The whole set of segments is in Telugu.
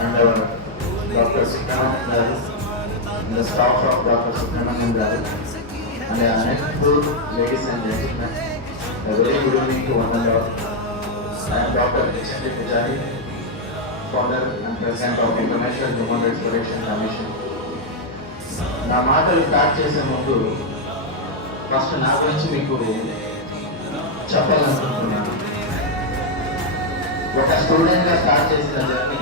and Dr. Subramanian Garu, and the staff of Dr. Subramanian Garu, and the honorable ladies and gentlemen, a very good evening to one and all. I am Dr. H.N. Pujari, founder and president of International Human Rights Protection Commission. నా మాటలు స్టార్ట్ చేసే ముందు ఫస్ట్ నా గురించి మీకు చెప్పాలనుకుంటున్నాను. ఒక స్టూడెంట్గా స్టార్ట్ చేసిన జర్నీ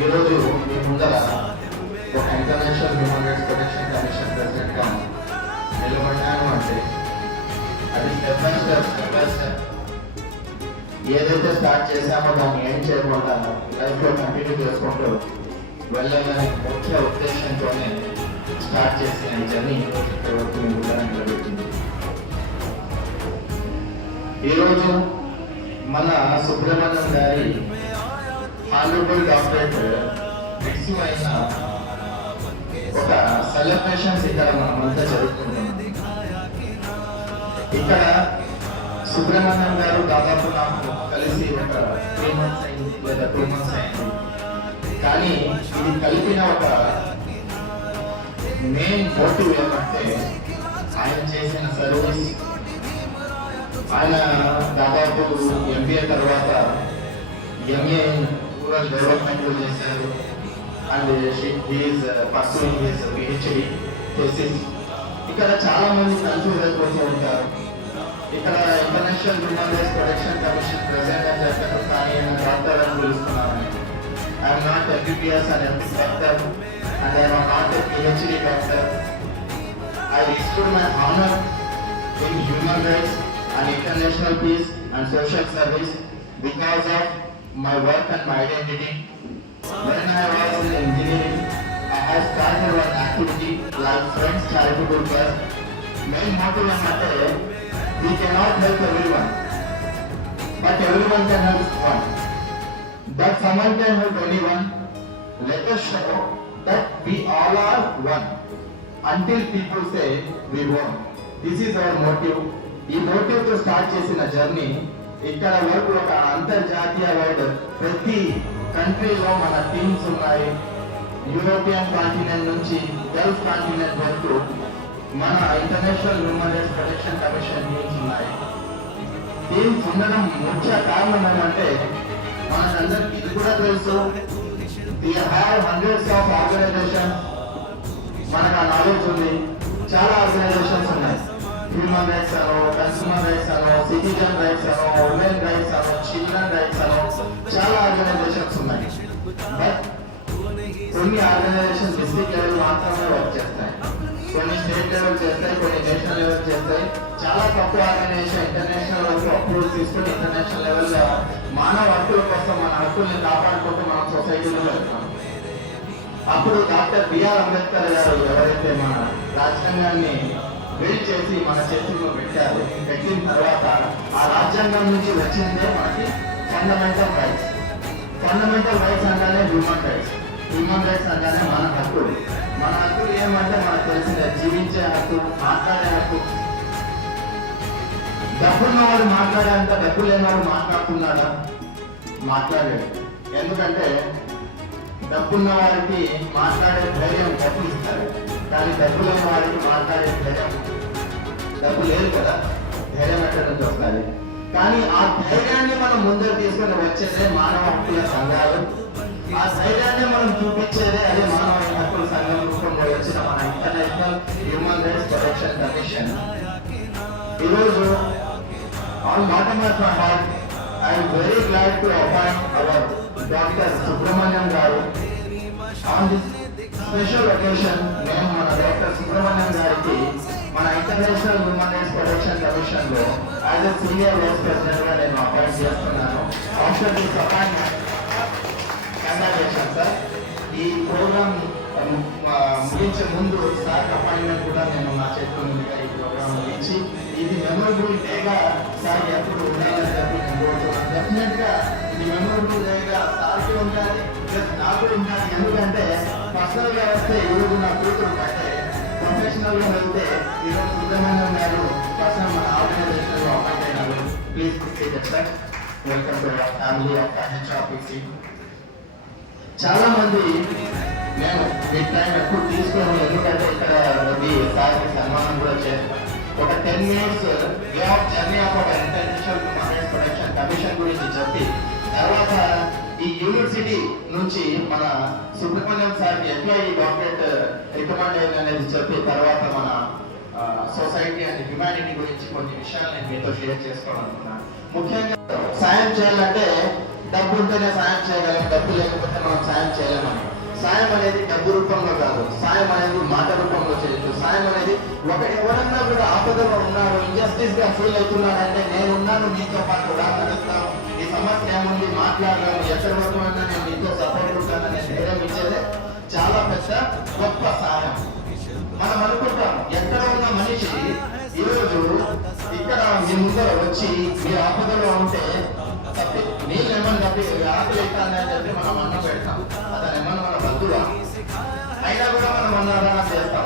ఈరోజు మీ ముందర ఒక international human rights protection commission ప్రెసిడెంట్గా నిలబడ్డాను అంటే అది స్టెప్ బై స్టెప్ ఏదైతే స్టార్ట్ చేశామో దాన్ని ఏం చేయకుండా లైఫ్లో కంటిన్యూ చేసుకుంటూ వెళ్ళాలనే ముఖ్య ఉద్దేశంతోనే స్టార్ట్ చేసిన జర్నీ ఇప్పటి వరకు మీ ముందర నిలబెట్టింది. ఈరోజు మన సుబ్రహ్మణ్యం గారి హానరబుల్ డాక్టరేట్ రిసీవ్ అయిన ఒక సెలబ్రేషన్స్ ఇక్కడ మనమంతా జరుపుకుంటున్నాం. ఇక్కడ సుబ్రహ్మణ్యం గారు దాదాపు నాకు కలిసి ఒక 3 months అయింది లేదా 2 months అయింది. కానీ ఇది కలిపిన ఒక మెయిన్ మోటివ్ ఏమంటే ఆయన చేసిన సర్వీస్. ఆయన దాదాపు ఎంబీఏ తర్వాత ఎంఏ రూరల్ డెవలప్మెంట్ చేశారు and he is pursuing his PhD thesis. ఇక్కడ చాలా మంది కన్ఫ్యూజ్ అయిపోతూ ఉంటారు. ఇక్కడ international human rights protection commission president అని చెప్పారు, కానీ ఆయన డాక్టర్ అని పిలుస్తున్నారని. I'm not MBBS and MP doctor and I'm not a PhD doctor. I received my honour in human rights and international peace and social service because of my work and my identity. When I was in engineering, I had started one activity like Friends Charitable Trust. Main motto is that we cannot help everyone, but everyone can help one. That someone can help anyone. Let us show that we all are one. Until people say we won't. This is our motive. ఈ మోటివ్తో స్టార్ట్ చేసిన జర్నీ ఇక్కడ వరకు ఒక అంతర్జాతీయ వైడ్ ప్రతి కంట్రీలో మన టీమ్స్ ఉన్నాయి. యూరోపియన్ కాంటినెంట్ నుంచి గల్ఫ్ కాంటినెంట్ వరకు మన international human rights protection commission teams ఉన్నాయి. టీమ్స్ ఉండడం ముఖ్య కారణం ఏమంటే మనకందరికీ ఇది కూడా తెలుసు, we have hundreds of organisation. మనకు ఆ నాలెడ్జ్ ఉంది. చాలా ఆర్గనైజేషన్స్ ఉన్నాయి. హ్యూమన్ రైట్స్ అనో, కన్స్యూమర్ రైట్స్ అనో, సిటిజన్ రైట్స్ అనో, ఉమెన్ రైట్స్ అనో, చిల్డ్రన్ రైట్స్ అనో చాలా ఆర్గనైజేషన్స్ ఉన్నాయి. బట్ కొన్ని ఆర్గనైజేషన్ డిస్ట్రిక్ట్ లెవెల్ మాత్రమే వర్క్ చేస్తాయి, కొన్ని స్టేట్ లెవెల్ చేస్తాయి, కొన్ని నేషనల్ లెవెల్ చేస్తాయి. చాలా తక్కువ ఆర్గనైజేషన్ ఇంటర్నేషనల్ వరకు అప్రూవల్ తీసుకుని ఇంటర్నేషనల్ లెవెల్లో మానవ హక్కుల కోసం మన హక్కుల్ని కాపాడుకుంటూ మనం సొసైటీలో వెళ్తాం. అప్పుడు డాక్టర్ బిఆర్ అంబేద్కర్ గారు ఎవరైతే మన రాజ్యాంగాన్ని బిల్డ్ చేసి మన చేతుల్లో పెట్టారు, పెట్టిన తర్వాత ఆ రాజ్యాంగం నుంచి వచ్చిందే మనకి ఫండమెంటల్ రైట్స్. ఫండమెంటల్ రైట్స్ అనగానే హ్యూమన్ రైట్స్, హ్యూమన్ రైట్స్ అనగానే మన హక్కులు. మన హక్కులు ఏమంటే మనకు తెలిసిందే, జీవించే హక్కు, మాట్లాడే హక్కు. డబ్బున్నవాడు మాట్లాడేంత డబ్బు లేనివాడు మాట్లాడుతున్నాడా? మాట్లాడాడు. ఎందుకంటే డబ్బున్న వారికి మాట్లాడే ధైర్యం డబ్బు ఇస్తారు, కానీ డబ్బు లేని వారికి మాట్లాడే ధైర్యం డబ్బు లేదు కదా, ధైర్యం ఎక్కడ నుంచి వస్తుంది? కానీ ఆ ధైర్యాన్ని మనం ముందర తీసుకొని వచ్చేదే మానవ హక్కుల సంఘాలు. ఆ ధైర్యాన్ని మనం చూపించేదే అదే మానవ హక్కుల సంఘం రూపంలో వచ్చిన మన international human rights protection commission. ఈరోజు on bottom of my heart I'm very glad to appoint our doctor Subrahmanyam garu on this special occasion. నేను మన డాక్టర్ సుబ్రహ్మణ్యం గారికి మన international human rights protection commission లో as a senior vice president గా నేను అపాయింట్ చేస్తున్నాను. After this appointment congratulation sir. ఈ ప్రోగ్రామ్ ముగించే ముందు సార్ అపాయింట్మెంట్ కూడా నేను నా చేతుల మీదుగా ఈ ప్రోగ్రామ్ ముగించి ఇది మెమరబుల్ డేగా సార్ ఎప్పుడు ఉండాలని చెప్పి నేను కోరుతున్నాను. డెఫినెట్ గా ఈ మెమరబుల్ డేగా సార్కి ఉండాలి, ప్లస్ నాకు ఉండాలి. ఎందుకంటే పర్సనల్ గా వస్తే ఈరోజు నా కూతురు కంటే ప్రొఫెషనల్ గా వెళ్తే ఈరోజు సుబ్రహ్మణ్యం గారు పర్సనల్ మన ఆర్గనైజేషన్ లో అపాయింట్ అయినారు. Please sir. Welcome to our family of HRPC. చాలా మంది నేను మీ టైం ఎక్కువ తీసుకోను, ఎందుకంటే ఇక్కడ మీ సార్కి సన్మానం కూడా చేస్తాను. ఒక 10 minutes way of journey of our international human protection commission గురించి చెప్పి, తర్వాత ఈ యూనివర్సిటీ నుంచి మన సుబ్రహ్మణ్యం సార్కి ఎట్లా ఈ డాక్టరేట్ రికమెండ్ అయింది అనేది చెప్పి, తర్వాత మన సొసైటీ అండ్ హ్యుమానిటీ గురించి కొన్ని విషయాలు నేను మీతో షేర్ చేసుకోవాలనుకున్నాను. ముఖ్యంగా సాయం చేయాలంటే డబ్బు ఉంటేనే సాయం చేయగలం, డబ్బు లేకపోతే మనం సాయం చేయలేమని. సాయం అనేది డబ్బు రూపంలో కాదు, సాయం అనేది మాట రూపంలో చేయొచ్చు. సాయం అనేది ఎవరన్నా కూడా ఆపదలో ఉన్నారు, ఇంజస్టిస్ గా ఫీల్ అవుతున్నారంటే నేనున్నాను మీతో పాటు, రాగలుగుతాను, ఈ సమస్య ఏముంది మాట్లాడదాం, ఎక్కడ వరకు అన్నా నేను మీతో సపోర్ట్ ఉంటానని ధైర్యం ఇచ్చేదే చాలా పెద్ద గొప్ప సాయం. మనం అనుకుంటాం ఎక్కడ ఉన్న మనిషి ఈరోజు ఇక్కడ మీ ముందర వచ్చి మీ ఆపదలో ఉంటే తప్పి నీళ్ళు ఏమని తప్పి ఆకలి అవుతానని చెప్పి మనం అన్నం పెడతాం. అతను ఏమన్నా మన బంధువా అయినా కూడా మనం అన్నదానం చేస్తాం.